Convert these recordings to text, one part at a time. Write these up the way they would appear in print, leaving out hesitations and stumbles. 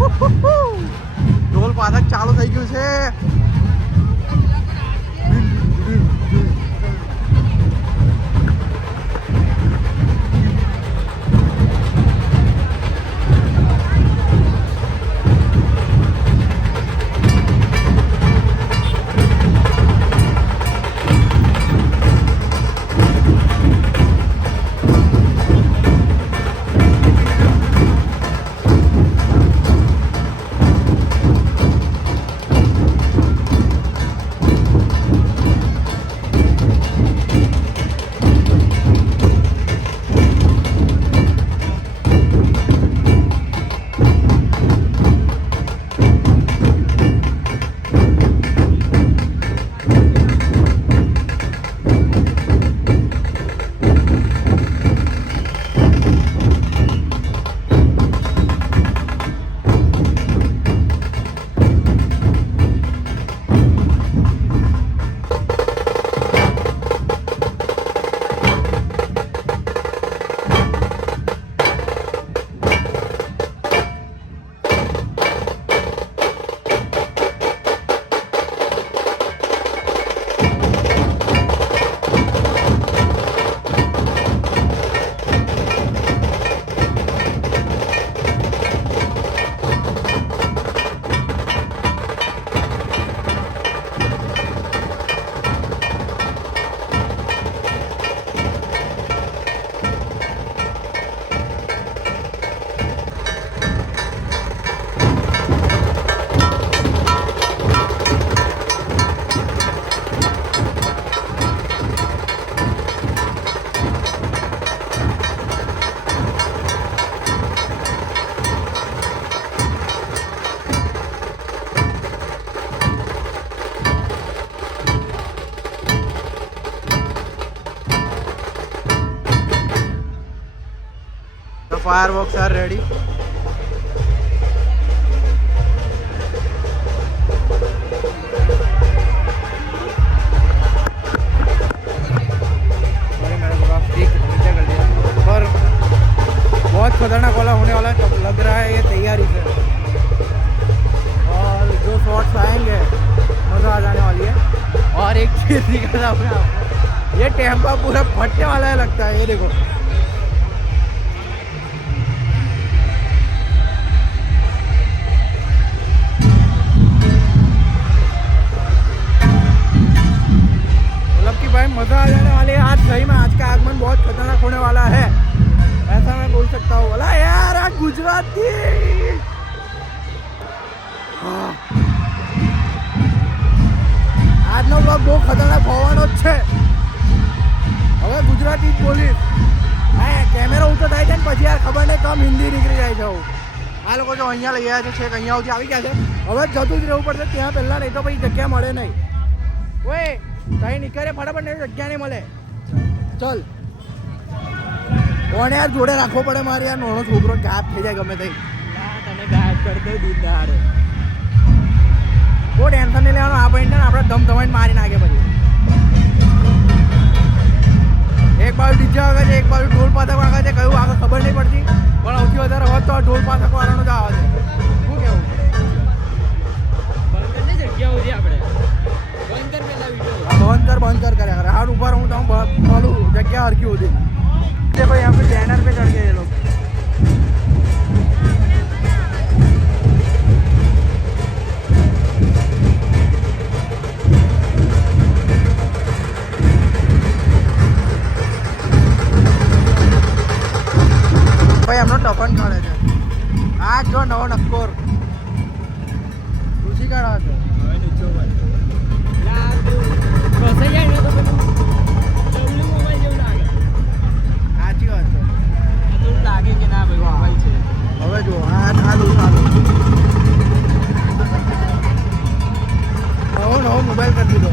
ઢોલ પાછળ ચાલુ થઈ ગયું છે. Fireworks are ready. पर बहुत खतरनाक वाला होने वाला है, लग रहा है ये तैयारी से. और जो शॉट्स आएंगे मज़ा आ जाने वाली है. और एक चीज़ दिखा था अपने आपको, ये टेम्पा पूरा फटने वाला है लगता है. ये देखो भाई मज़ा आ जाने वाले है. आज सही में आज का आगमन बहुत खतरनाक होने वाला है, ऐसा मैं बोल सकता हूँ. बोला यार आज गुजराती આજનો બ્લોગ બહુ ખતરનાક હોવાનો જ છે. હવે ગુજરાતી બોલીશ. હા કેમેરો ઊંચો થાય છે ને પછી યાર ખબર નહીં કમ હિન્દી નીકળી જાય છે. આ લોકો જો અહીંયા લઈ આવ્યા છે, છેક અહીંયા સુધી આવી ગયા છે. હવે જતું જ રહેવું પડશે ત્યાં પહેલાં, નહીં તો પછી જગ્યા મળે નહીં. ઓય કઈ નીકળે ફટાફટ, નહીં જગ્યા નહીં મળે. ચલ કોને યાર જોડે રાખવો પડે મારે યાર. નાનો છોકરો ગાયબ થઈ જાય ગમે તઈ. તને ગાયબ કરી દઉં દૂધ દાડે. કોઈ ટેન્શન નહીં લેવાનું. આ ભાઈને આપણે ધમ ધમાઈને મારી નાખે પછી. એક બાજુ ડીજે વાગે છે, એક બાજુ ઢોલ પાથક વાગે છે. કયું આગળ ખબર નહીં પડતી, પણ સૌથી વધારે હોત તો ઢોલ પાથક વાળાનો જ આવે છે. શું કેવું જગ્યા છે આપણે બંધ कर करे हाथ ऊपर हूँ तो बोलूँ जगह हर की होती. देखो यहाँ पे बैनर पे चढ़ गए ये लोग. ભાઈ એમનો ટફન કાઢે છે. આ જો નવો નક્કોર ઋષિ કાઢા છે. સાચી વાત છે. લાગે કે ના ભાઈ મોબાઈલ છે. હવે જો આ ચાલુ નવો મોબાઈલ કરી દીધો.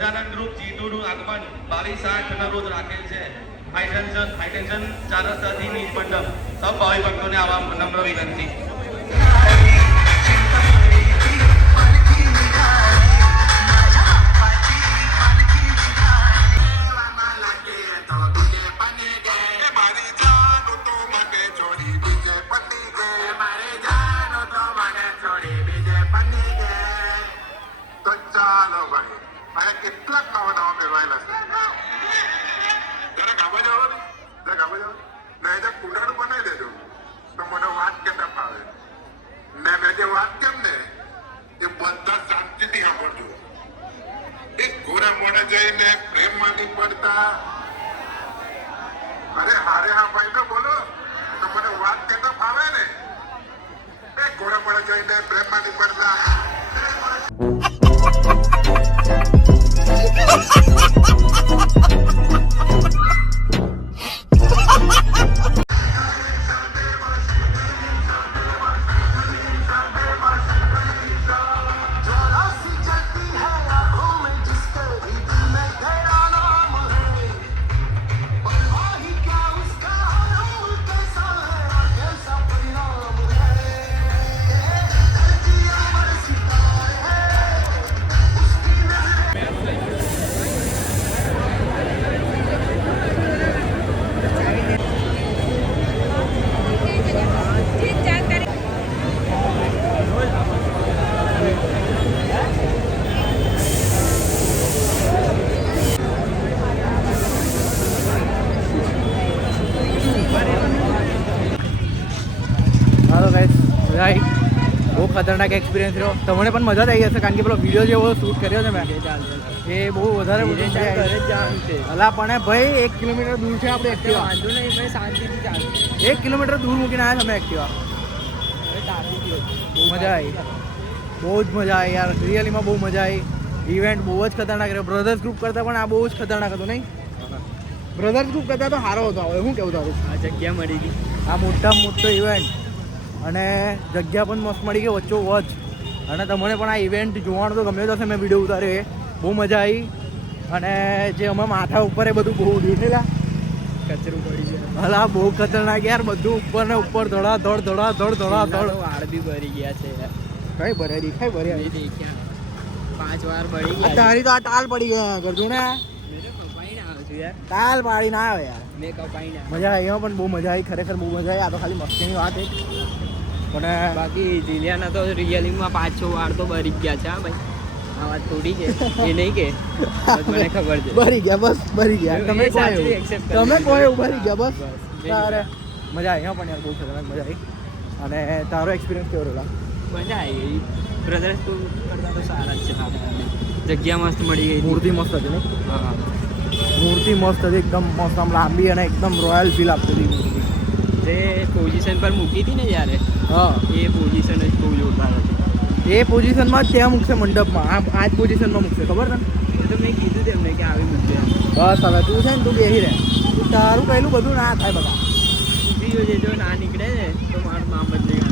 ગજાનન ગ્રુપ G2નું આગમન 22/8 રોજ રાખેલ છે. હાઈટેન્શન 4 રસ્તાથી નીચ મંડપ સૌ ભાવિ ભક્તોને આવા નમ્ર વિનંતી. કેટલાક નવા નવા મેળવાયેલા છે કુડાડું બનાવી દેજો તો મને વાત કેતા ફાવે ને મેં જે વાત કેમ ને એ બધા શાંતિથી સાંભળજો. એક ઘોડા મોડે જઈને પ્રેમ માંથી પડતા અરે હારે હા ભાઈ ને બોલો તો મને વાત કેતા ફાવે ને એક ઘોડા મોડે જઈને પ્રેમ માંથી પડતા બહુ ખતરનાક એક્સપિરિયન્સ રહ્યો. તમને પણ મજા આવી હશે કારણ કે પેલો વિડીયો જેવો શૂટ કર્યો છે મેં એ બહુ વધારે અલા પણ ભાઈ 1 કિલોમીટર દૂર છે આપણે એક્ટિવા. વાંધો નહીં ભાઈ, શાંતિથી ચાલે. 1 કિલોમીટર દૂર મૂકીને આવ્યા તમે એક્ટિવા. બહુ મજા આવી, બહુ જ મજા આવી યાર. રિયલીમાં બહુ મજા આવી. ઇવેન્ટ બહુ જ ખતરનાક રહ્યો. બ્રધર્સ ગ્રુપ કરતાં પણ આ બહુ જ ખતરનાક હતું નહીં? બ્રધર્સ ગ્રુપ કરતાં તો સારો હતો. હવે શું કેવું તારું? આ જગ્યા મળી ગઈ, આ મોટામાં મોટો ઇવેન્ટ અને જગ્યા પણ મસ્ત મળી ગઈ વચ્ચો વચ. અને તમને પણ આ ઇવેન્ટ જોવાનું તો ગમ્યો હશે. મેં વિડીયો ઉતાર્યો એ બહુ મજા આવી. અને જે અમે માથા ઉપર એ બધું બહુ ઉડેલા કચરું પડી ગયું. હલા બહુ ખતરનાક યાર. બધું ઉપર ને ઉપર ધડાધડ વાળ બી ભરી ગયા છે યાર. કઈ ભરાય દેખાય ભર્યા દેખ્યા 5 વાર ભરી ગયા. તારી તો આ ટાલ પડી ગયા કરજો ને. ટાલ પાડી ના આવે યાર. મેં કપાઈ ના. મજા આવી. એમાં પણ બહુ મજા આવી, ખરેખર બહુ મજા આવી. આ તો ખાલી મસ્તીની વાત એક. પણ બાકી જીલિયાના તો રિયલિંગમાં 5-6 વાર તો ભરી ગયા છે. હા ભાઈ, આ વાત થોડી છે એ નહીં કે મને ખબર છે. ભરી ગયા, બસ ભરી ગયા. તમે કોઈ એવું ભરી ગયા બસ. તારે મજા આવી. પણ યાર બહુ ખતરનાક મજા આવી. અને તારો એક્સપિરિયન્સ કેવો રહ્યો? મજા આવી. બ્રધર્સ તો કરતા તો સારા જ છે. જગ્યા મસ્ત મળી ગઈ. મૂર્તિ મસ્ત હતી ને? હા, મૂર્તિ મસ્ત હતી એકદમ મસ્ત. આમ લાંબી અને એકદમ રોયલ ફીલ આપતી હતી મૂર્તિ. જે પોઝિશન પર મૂકી હતી ને જ્યારે, હા, એ પોઝિશન જ બહુ જોરદાર હતી. એ પોઝિશનમાં જ ત્યાં મૂકશે મંડપમાં. આ જ પોઝિશનમાં મૂકશે, ખબર ને? એ તો મેં કીધું તેમને કે આવી મૂકશે. બસ હવે તું છે ને, તું બેસી રહે. તારું પહેલું બધું ના થાય બધા. બીજો જો ના નીકળે ને તો મારું નામ જ નહીં.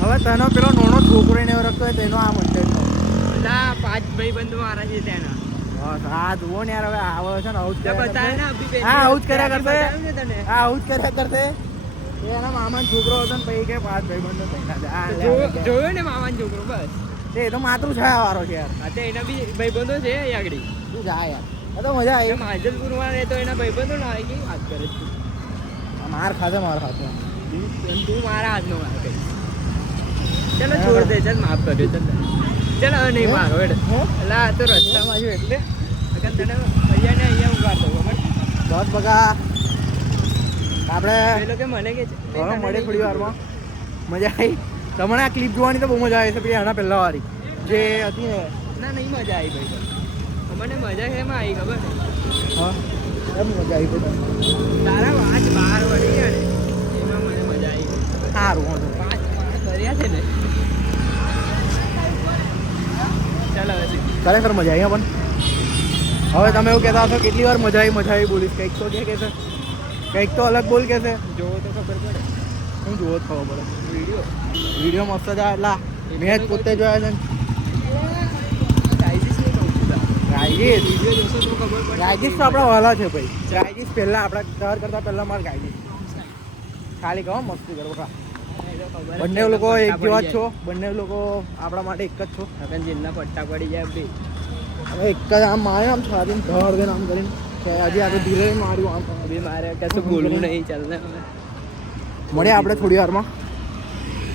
હવે તેનો પેલો નાનો છોકરો એને રખતો હોય તેનો આ મંડપ બધા 5 ભાઈબંધો મારા છે તેના. બસ આ જુઓ ને યાર. હવે આવે છે ને આવું જ કર્યા કરશે. હા, આવું જ કર્યા કરશે. એના મામાનો છોકરો હતો ને પછી કે 5 ભાઈબંધો જોયો ને મામાનો છોકરો. બસ એ તો માતૃછાયા વાળો છે યાર. હા, એના બી ભાઈબંધો છે અહીંયા આગળ. તું જા યાર, તો મજા આવી. માંજલપુરમાં રહે તો એના ભાઈબંધો ના આવી. કેવી વાત કરે તું? માર ખાતે તું મારા હાથનો માર કરી. ચાલો છોડ દે, ચાલ માફ કર્યો. ચાલ ચાલ હવે નહીં મારો એટલે તો રસ્તામાં છું એટલે તને અહીંયા ઉભા દઉં. બસ બગા આપણે મને કે મળે થોડી વારમાં. મજા આવી. તમને આ ક્લિપ જોવાની તો બહુ મજા આવી છે. પછી આના પહેલા વાળી જે હતી ને, ના નહીં મજા આવી ભાઈ. મને મજા એમાં આવી ખબર ને? હા, એમ મજા આવી ભાઈ. તારા વાત 12 વળી ગયા ને એમાં મને મજા આવી. સારું, વાંધો 5 કર્યા છે ને. ચાલો ખરેખર મજા આવી. પણ હવે તમે એવું કહેતા હશો કેટલી વાર મજા આવી બોલીશ. કંઈક તો કે છે, કંઈક તો અલગ બોલ કે છે. જોવો તો ખબર પડે. હું જોવો જ ખબર પડે. વિડીયો મસ્ત છે. એટલા મેં જ પોતે જોયા છે. ગાયજીસ વિડીયો જોશો તો ખબર પડશે. ગાયજીસ તો આપણા વાલા છે ભાઈ. ગાયજીસ પહેલા આપણા કવર કરતા પહેલા મારે ગાયજીસ ખાલી કહો મસ્તી કરો બકા. બંને લોકો એક જેવા જ છો, બંને લોકો આપણા માટે એક જ છો. આપણે જેલના પટ્ટા પડી જાય ભાઈ. હવે એક જ આમ મારે આમ છાડીને ધડ દે આમ કરીને કે હજી આપણે ધીરે માર્યું આમ અભી મારે કશું બોલવું નહીં ચાલને. મળે આપણે થોડી વારમાં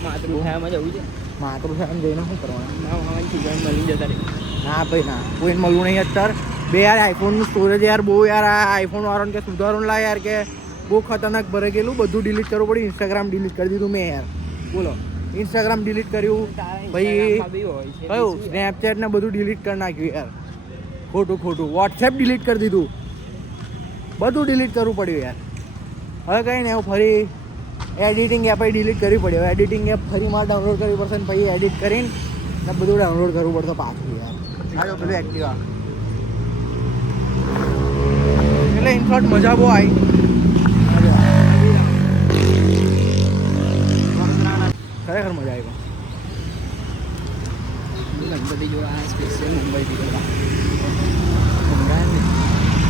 માતૃછાયામાં જવું છે. માતૃ છે એમ જઈને શું કરવાનું. ના મામાની ખીજવાણ મળી જતા રહે. ના ભાઈ ના કોઈને મળવું નહીં અત્યારે. બે યાર આઈફોનનું સ્ટોરેજ યાર બહુ યાર આ આઈફોન વાળાને કે સુધારવાનું લાય યાર કે બહુ ખતરનાક ભરે ગયેલું. બધું ડિલીટ કરવું પડ્યું. ઇન્સ્ટાગ્રામ ડિલીટ કરી દીધું મેં યાર. બોલો ઇન્સ્ટાગ્રામ ડિલીટ કર્યું ભાઈ, Instagram માં બી હોય છે કયું બીજું. સ્નેપચેટ ને બધું ડિલીટ કરી નાખ્યું યાર. ખોટું વોટ્સએપ ડિલીટ કરી દીધું. બધું ડિલીટ કરવું પડ્યું યાર. હવે કંઈ નહીં, હું ફરી એડિટિંગ એપ ડિલીટ કરવી પડી. હવે એડિટિંગ એપ ફરી મારે ડાઉનલોડ કરવી પડશે ને પછી એડિટ કરીને ને બધું ડાઉનલોડ કરવું પડશે પાછું યાર. હા જો પેલું એક્ટિવા એટલે ઇન શોર્ટ મજા બહુ આવી. ખરેખર મજા આવી. ગણપતિ જોવા સ્પેશિયલ મુંબઈથી ગયા.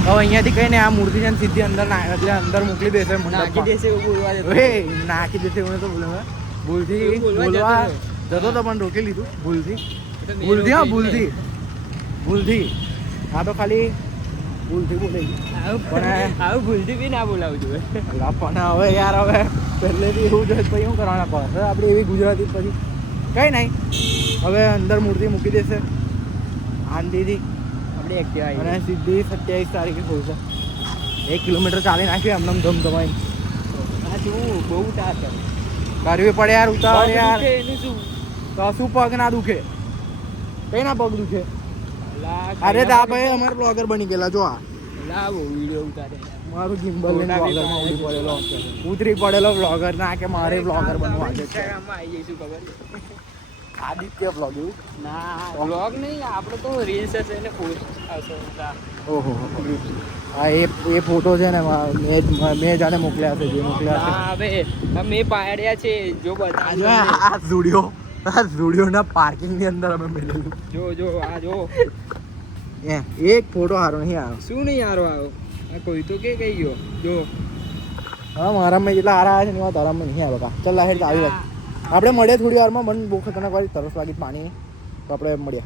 હવે અહીંયાથી કઈ નહીં, આ મૂર્તિ છે ને સીધી અંદર એટલે અંદર મોકલી દેશે નાખી મંડપમાં. દેશે એવું બોલવા દેતો. હવે નાખી દેશે એવું તો બોલે ભૂલથી એવું બોલવા બોલવા જતો જતો તો પણ રોકી લીધું ભૂલથી. તો મેં ભૂલથી હા રોકી ભૂલથી હા તો ખાલી ભૂલથી બોલે આવું આવું ભૂલથી બી ના બોલાવું જોઈએ. પણ હવે યાર હવે પહેલેથી એવું જોઈએ પછી શું કરવાના પડે આપણે એવી ગુજરાતી પછી કંઈ નહીં. હવે અંદર મૂર્તિ મૂકી દેશે શાંતિથી આપણે એક્ટિવા અને સીધી 27 તારીખે ખોલશે. 1 કિલોમીટર ચાલી નાખ્યું એમને ધમધમાઈ. હા શું બહુ ટાર છે. કરવી પડે યાર ઉતાવળ યાર. એનું શું તો શું પગ ના દુખે? કઈ ના પગ દુખે? લા અરે દા ભાઈ અમારે બ્લોગર બની ગયેલા જો આ લાવો વિડીયો ઉતારે. મારું ગિમ્બલ લઈને કોરોના બી બ્લોગરમાં ઉતરી પડેલો બનાવી ઉતરી પડેલો બ્લોગર ના કે મારે બ્લોગર બનવું આજે છે. ઇન્સ્ટાગ્રામમાં આવી જઈશું ખબર છે. આદિત્ય બ્લોગ એવું. ના બ્લોગ નહીં આપણે તો રીલ્સ હશે ને પોસ્ટ હશે. ઓહો હા એ ફોટો છે ને મેં જાણે મોકલ્યા છે જે મોકલ્યા છે. હા હવે મેં પાડ્યા છે જો આ જો બધા આ સ્ટુડિયોના પાર્કિંગની અંદર અમે મેળવેલું. જો આ જો એક ફોટો સારો નહીં આવ્યો. શું નહીં હારો આવ્યો આ કોઈ તો કે કઈ ગયો જો હા મારામાં જેટલા હારા આવ્યા છે ને એવા તારામાં નહીં આવ્યા બકા. ચાલ લાહેર આવી વાત આપણે મળીએ થોડી વારમાં. મને બહુ ખતરનાક વાળી તરસ લાગી પાણી તો આપણે મળીએ.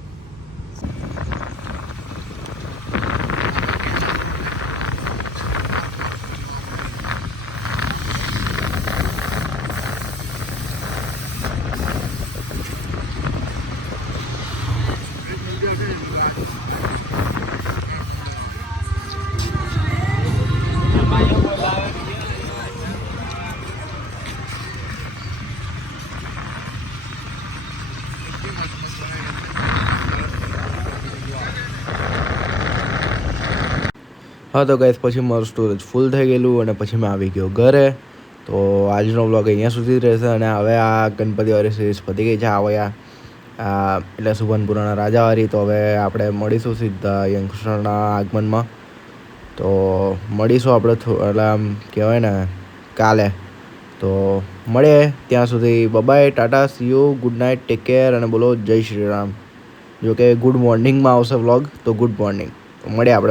હા તો ગાઈસ પછી મારું સ્ટોરેજ ફૂલ થઈ ગયેલું અને પછી મેં આવી ગયો ઘરે. તો આજનો વ્લોગ અહીંયા સુધી જ રહેશે. અને હવે આ ગણપતિવાળી સિરીઝ પતી ગઈ છે આવયા એટલે સુભનપુરાના રાજાવાળી. તો હવે આપણે મળીશું સીધા યંગસ્ટરના આગમનમાં. તો મળીશું આપણે એટલે આમ કહેવાય ને કાલે. તો મળીએ ત્યાં સુધી by Tata C you good night take care અને બોલો જય શ્રી રામ. જો કે ગુડ મોર્નિંગમાં આવશે વ્લોગ તો ગુડ મોર્નિંગ. તો મળીએ આપણે.